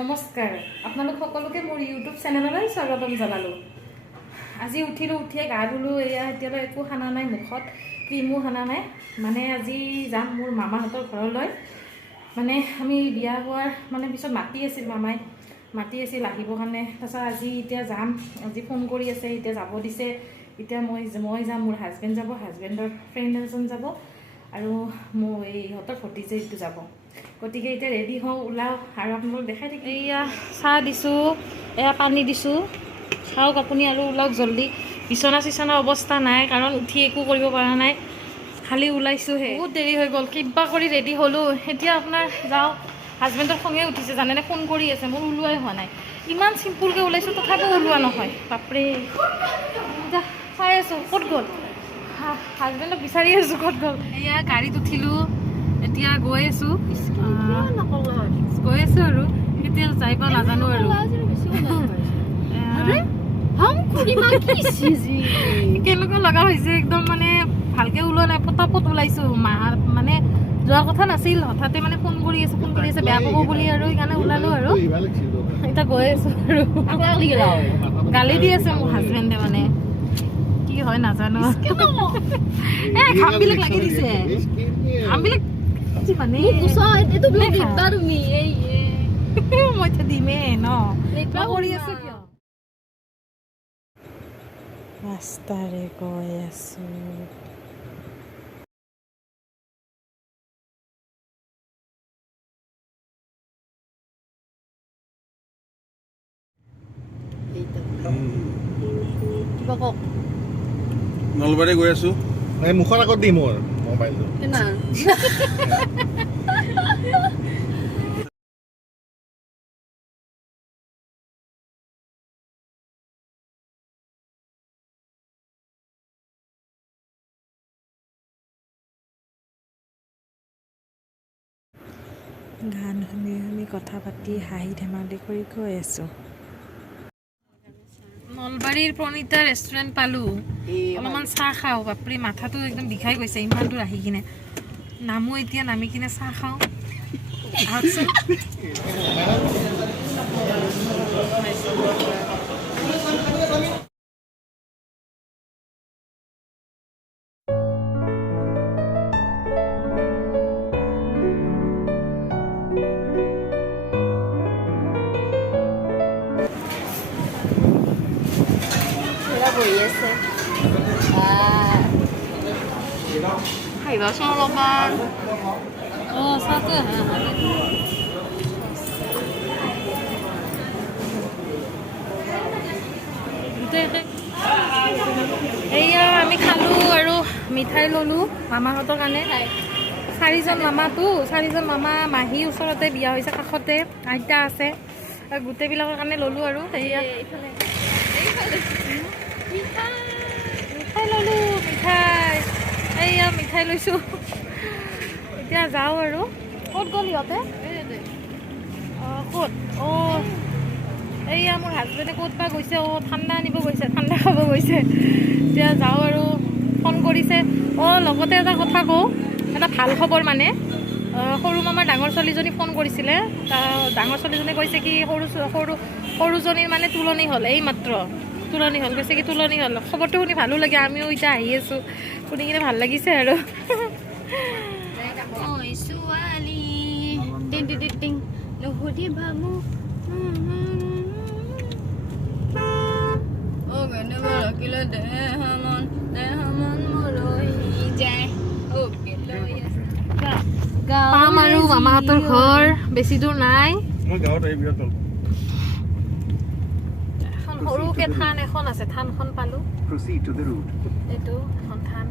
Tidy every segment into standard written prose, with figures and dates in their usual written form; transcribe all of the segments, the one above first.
নমস্কাৰ আপোনালোক সকলোকে মোৰ ইউটিউব চেনেললৈ স্বাগতম জনালোঁ। আজি উঠিয়ে গা ধুলোঁ। এয়া এতিয়ালৈ একো খানা নাই, মুখত ক্ৰীমো খানা নাই। মানে আজি যাম মোৰ মামাহঁতৰ ঘৰলৈ। মানে আমি বিয়া হোৱাৰ মানে পিছত মাতি আছিল, মামাই মাতি আছিল আহিবৰ কাৰণে। তাৰপিছত আজি এতিয়া যাম। আজি ফোন কৰি আছে, এতিয়া যাব দিছে। এতিয়া মই যাম, মোৰ হাজবেণ্ড যাব, হাজবেণ্ডৰ ফ্ৰেণ্ড এজন যাব আৰু মোৰ এই ইহঁতৰ ভতিজীটো যাব। গতিকে এতিয়া ৰেডি হওঁ, ওলাওঁ আৰু আপোনালোক দেখাই থাকিম। এয়া চাহ দিছোঁ, এয়া পানী দিছোঁ, খাওক আপুনি আৰু ওলাওক জল্দি। বিচনা অৱস্থা নাই, কাৰণ উঠি একো কৰিব পৰা নাই, খালি ওলাইছোঁহে। বহুত দেৰি হৈ গ'ল, কিবা কৰি ৰেডি হ'লোঁ। এতিয়া আপোনাৰ যাওঁ, হাজবেণ্ডৰ খঙে উঠিছে জানেনে, ফোন কৰি আছে, মোৰ ওলোৱাই হোৱা নাই। ইমান চিম্পুলকৈ ওলাইছোঁ, তথাপিও ওলোৱা নহয়। বাপৰে, এতিয়া চাই আছোঁ ক'ত গ'ল, হাজবেণ্ডক বিচাৰি আছোঁ ক'ত গ'ল। এয়া গাড়ীত উঠিলোঁ, এতিয়া গৈ আছোঁ আৰু কেতিয়া যাই পাওঁ নাজানো আৰু। কেনেকুৱা লগা হৈছে, একদম মানে ভালকৈ ওলোৱা নাই, পটাপট ওলাইছোঁ। মানে যোৱাৰ কথা নাছিল, হঠাতে মানে ফোন কৰি আছে বেয়া পাব বুলি, আৰু সেইকাৰণে ওলালোঁ আৰু এতিয়া গৈ আছোঁ আৰু। গালি দি আছে মোৰ হাজবেণ্ডে, মানে কি হয় নাজানো। ঘামবিলাক লাগি দিছে, ঘামবিলাক মানে মই দিমেই ন কৰি আছো কিয়। ৰাস্তাৰে গৈ আছো, কিবা কওক। নলবাৰী গৈ আছো, মুখৰ আগত দি মোৰ মোবাইলটো গান শুনি শুনি কথা পাতি হাঁহি ধেমালি কৰি গৈ আছোঁ। নলবাৰীৰ প্ৰণীতা ৰেষ্টুৰেণ্ট পালোঁ, অলপমান চাহ খাওঁ। বাপৰি মাথাটো একদম বিষাই গৈছে ইমান দূৰ আহি কিনে। নামো এতিয়া, নামি কিনে চাহ খাওঁ। আহকচোন। বহি আছে, আহিবাচোন অলপমান। অঁ চাহটো এইয়া আমি খালোঁ আৰু মিঠাই ল'লোঁ মামাহঁতৰ কাৰণে। চাৰিজন মামা মাহী ওচৰতে বিয়া হৈছে, কাষতে আইতা আছে, গোটেইবিলাকৰ কাৰণে ল'লোঁ আৰু। সেয়া মিঠাই ল'লোঁ, এইয়া মিঠাই লৈছোঁ। এতিয়া যাওঁ আৰু। ক'ত গ'ল সিহঁতে? ক'ত? অঁ এইয়া মোৰ হাজবেণ্ডে ক'ত বা গৈছে। ঠাণ্ডা আনিব গৈছে, ঠাণ্ডা খাব গৈছে। এতিয়া যাওঁ আৰু। ফোন কৰিছে। লগতে এটা কথা কওঁ, এটা ভাল খবৰ মানে। সৰু মামাৰ ডাঙৰ ছোৱালীজনী ফোন কৰিছিলে। ডাঙৰ ছোৱালীজনী কৈছে কি সৰুজনীৰ মানে তুলনি হ'ল, এই মাত্ৰ তুলনি হ'ল। কৈছে কি তুলনি হ'ল। খবৰটো শুনি ভালো লাগে, আমিও এতিয়া আহি আছোঁ, শুনি কিনে ভাল লাগিছে আৰু। পাম আৰু মামাহঁতৰ ঘৰ বেছি দূৰ নাই। এখন সৰুকে থান এখন আছে, থানখন পালো। এইটো এখন থান।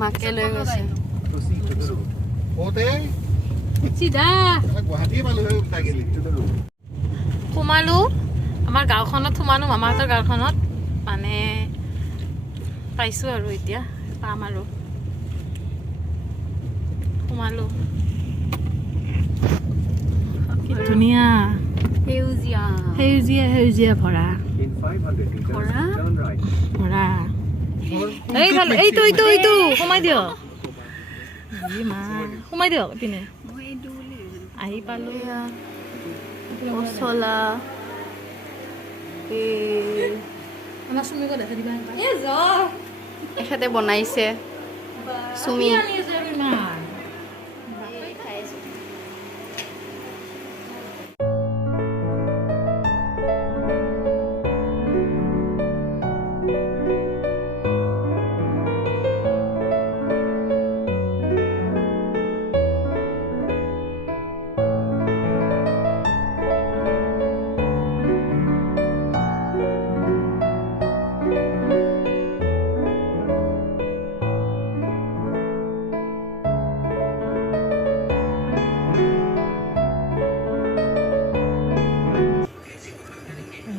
মাকে লৈ গৈছে চিধা সোমালো আমাৰ গাঁওখনত, সোমালো মামাহঁতৰ গাঁওখনত। মানে পাইছোঁ আৰু এতিয়া পাম আৰু সোমালো। কি ধুনীয়া, সেউজীয়া ভৰা এইটো সোমাই দিয়ক, সোমাই দিয়ক ইপিনে। আহি পালোঁ মছলা আমাৰ চুমিকো দেখা দিবা এখেতে বনাইছে চুমি আনি আছে আৰু ইমান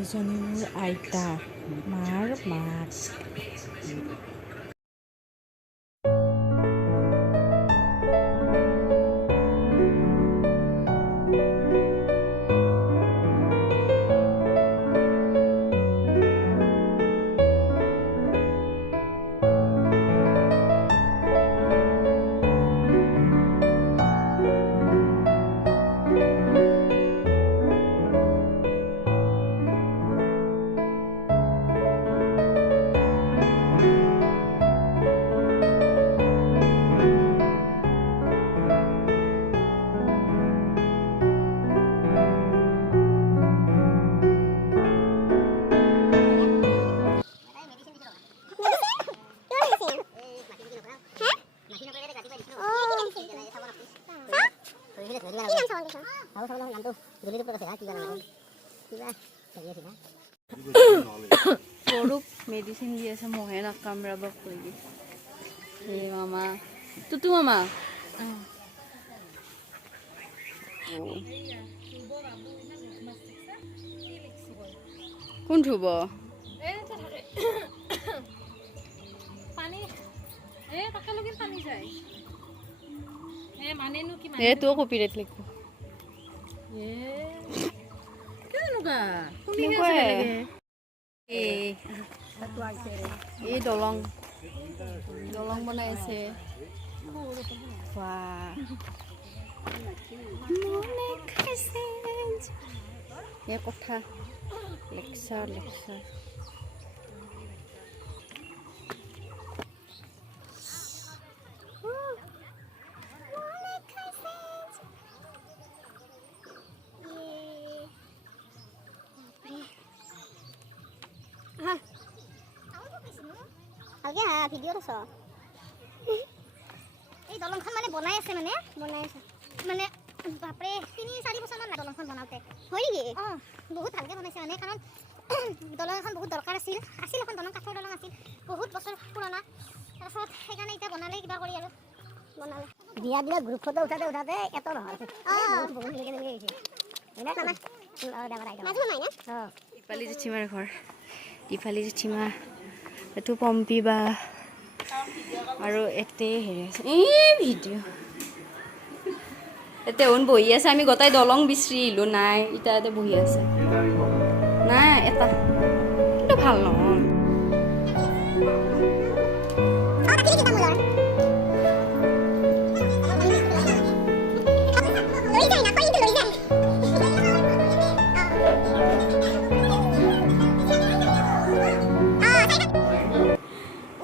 এজনী মোৰ আইতা মাৰ মাক গৰুক মেডিচিন দি আছে মহে নাকামৰাব কৰি এই মামা তুতু মামা কোন ধুব পানী তাকালৈকে পানী যায় মানেনো কি এ তোৰ কপিৰাইট লিখব এই দলং দলং বনাই আছে এই কথা লেকচাৰ লেকচাৰ ভালকে হা ভিডিঅ'ত আছ এই দলংখন মানে বনাই আছে মানে বাপৰে 3-4 বছৰমান দলংখন বনাওঁতে হয় নেকি বহুত ভালকে বনাইছে মানে কাৰণ দলং এখন বহুত দৰকাৰ আছিল এখন দলং কাঠৰ দলং আছিল বহুত বছৰ পুৰণা তাৰপিছত সেইকাৰণে এতিয়া বনালে কিবা কৰি আৰু বনালে বিয়া দিলে গ্ৰুপ ফটো উঠাতে এত নহয় দীপালী জেঠিমাৰ ঘৰ দীপালী জেঠিমা এইটো পম্পী বা আৰু এতে হেৰি আছে এই ভিডিঅ' এতে ওন বহি আছে আমি গোটাই দলং বিচাৰিলোঁ নাই এতিয়া ইয়াতে বহি আছে নাই এটা কিন্তু ভাল নহয়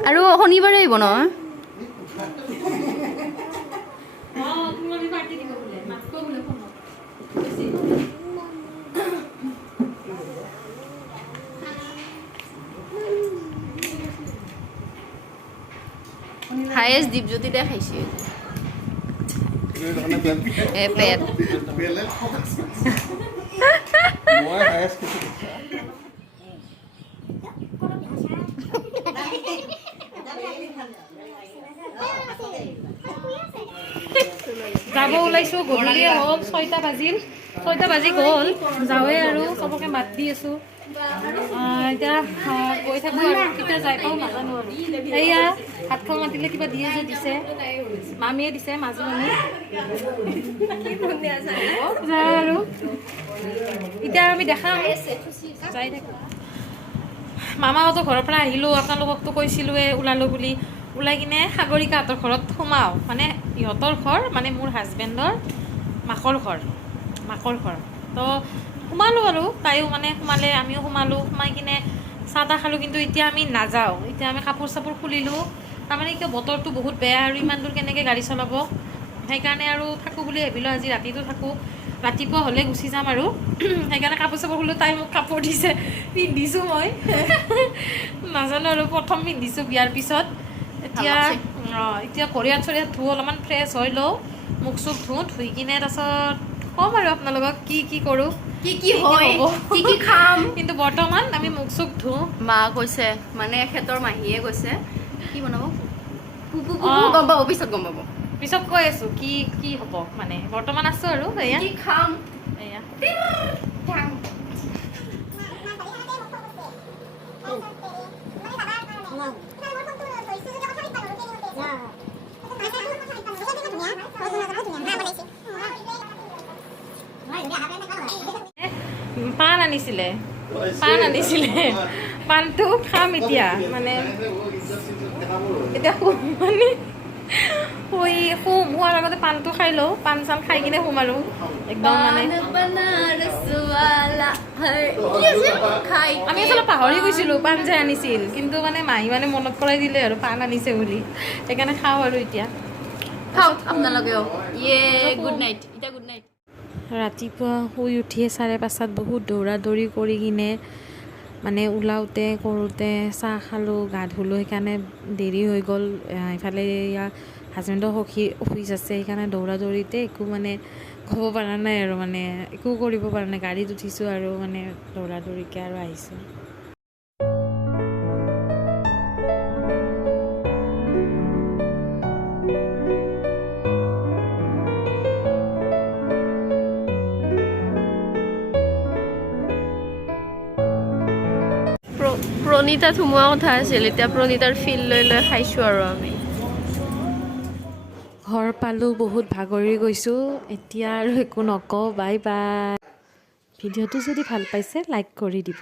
আৰু শনিবাৰে আহিব নহয় হায়েষ্ট দীপজ্যোতি দেখাইছে পেট যাব ওলাইছোঁ গধূলিয়ে হ'ল 6টা বাজি গ'ল যাওঁৱে আৰু চবকে মাত দি আছোঁ এতিয়া গৈ থাকোঁ আৰু কেতিয়া যাই পাওঁ নাজানো আৰু এয়া ভাত খাব মাতিলে কিবা দিয়ে যে দিছে মামীয়ে দিছে মাজু মামী যায় আৰু এতিয়া আমি দেখাম যাই থাকোঁ মামাহঁতৰ ঘৰৰ পৰা আহিলোঁ আপোনালোককতো কৈছিলোঁৱে ওলালোঁ বুলি ওলাই কিনে সাগৰিকাহঁতৰ ঘৰত সোমাওঁ মানে ইহঁতৰ ঘৰ মানে মোৰ হাজবেণ্ডৰ মাকৰ ঘৰ তো সোমালোঁ আৰু তাইও মানে সোমালে আমিও সোমাই কিনে চাহ তাহ খালোঁ কিন্তু এতিয়া আমি নাযাওঁ এতিয়া আমি কাপোৰ চাপোৰ খুলিলোঁ তাৰমানে এতিয়া বতৰটো বহুত বেয়া আৰু ইমান দূৰ কেনেকৈ গাড়ী চলাব সেইকাৰণে আৰু থাকোঁ বুলি ভাবিলোঁ আজি ৰাতিটো থাকোঁ ৰাতিপুৱা হ'লে গুচি যাম আৰু সেইকাৰণে কাপোৰ চাপোৰ খুলিলোঁ তাই মোক কাপোৰ দিছে পিন্ধিছোঁ মই নাজানো আৰু প্ৰথম পিন্ধিছোঁ বিয়াৰ পিছত এতিয়া ভৰিয়াত চৰিয়াত ধুওঁ অলপমান ফ্ৰেছ হৈ লওঁ মুখ চুখ ধুই কিনে তাৰপাছত ক'ম আৰু আপোনালোকক কি কৰোঁ কি হয় কি খাম কিন্তু বৰ্তমান আমি মুখ চুখ ধুওঁ মা কৈছে মানে এখেতৰ মাহীয়ে কৈছে কি বনাব অঁ। গম পাব পিছত গম পাব পিছত কৈ আছোঁ কি হ'ব মানে বৰ্তমান আছোঁ আৰু এয়া কি খাম এয়া পাণ আনিছিলে পাণটো খাম এতিয়া মানে এতিয়া মানে শুৱাৰ আগতে পাণটো খাই লওঁ পাণ চান খাই কিনে শুম আৰু একদম মানে আমি আচলতে পাহৰি গৈছিলোঁ পাণ যে আনিছিল কিন্তু মানে মাহী মানে মনত কৰাই দিলে আৰু পাণ আনিছে বুলি সেইকাৰণে খাওঁ আৰু এতিয়া খাওক আপোনালোকেও গুড নাইট এতিয়া গুড নাইট ৰাতিপুৱা শুই উঠিয়ে 5:30 বহুত দৌৰা দৌৰি কৰি কিনে মানে ওলাওঁতে কৰোঁতে চাহ খালোঁ গা ধুলোঁ সেইকাৰণে দেৰি হৈ গ'ল ইফালে ইয়াৰ হাজবেণ্ডৰ অফিচ আছে সেইকাৰণে দৌৰা দৌৰিতে একো মানে ক'ব পৰা নাই আৰু মানে একো কৰিব পৰা নাই গাড়ীত উঠিছোঁ আৰু মানে দৌৰা দৌৰিকৈ আৰু আহিছোঁ প্ৰণীতাত সোমোৱা কথা আছিল এতিয়া প্ৰণীতাৰ ফিল লৈ খাইছোঁ আৰু আমি ঘৰ পালোঁ বহুত ভাগৰি গৈছোঁ এতিয়া আৰু একো নকওঁ বাই বাই ভিডিঅ'টো যদি ভাল পাইছে লাইক কৰি দিব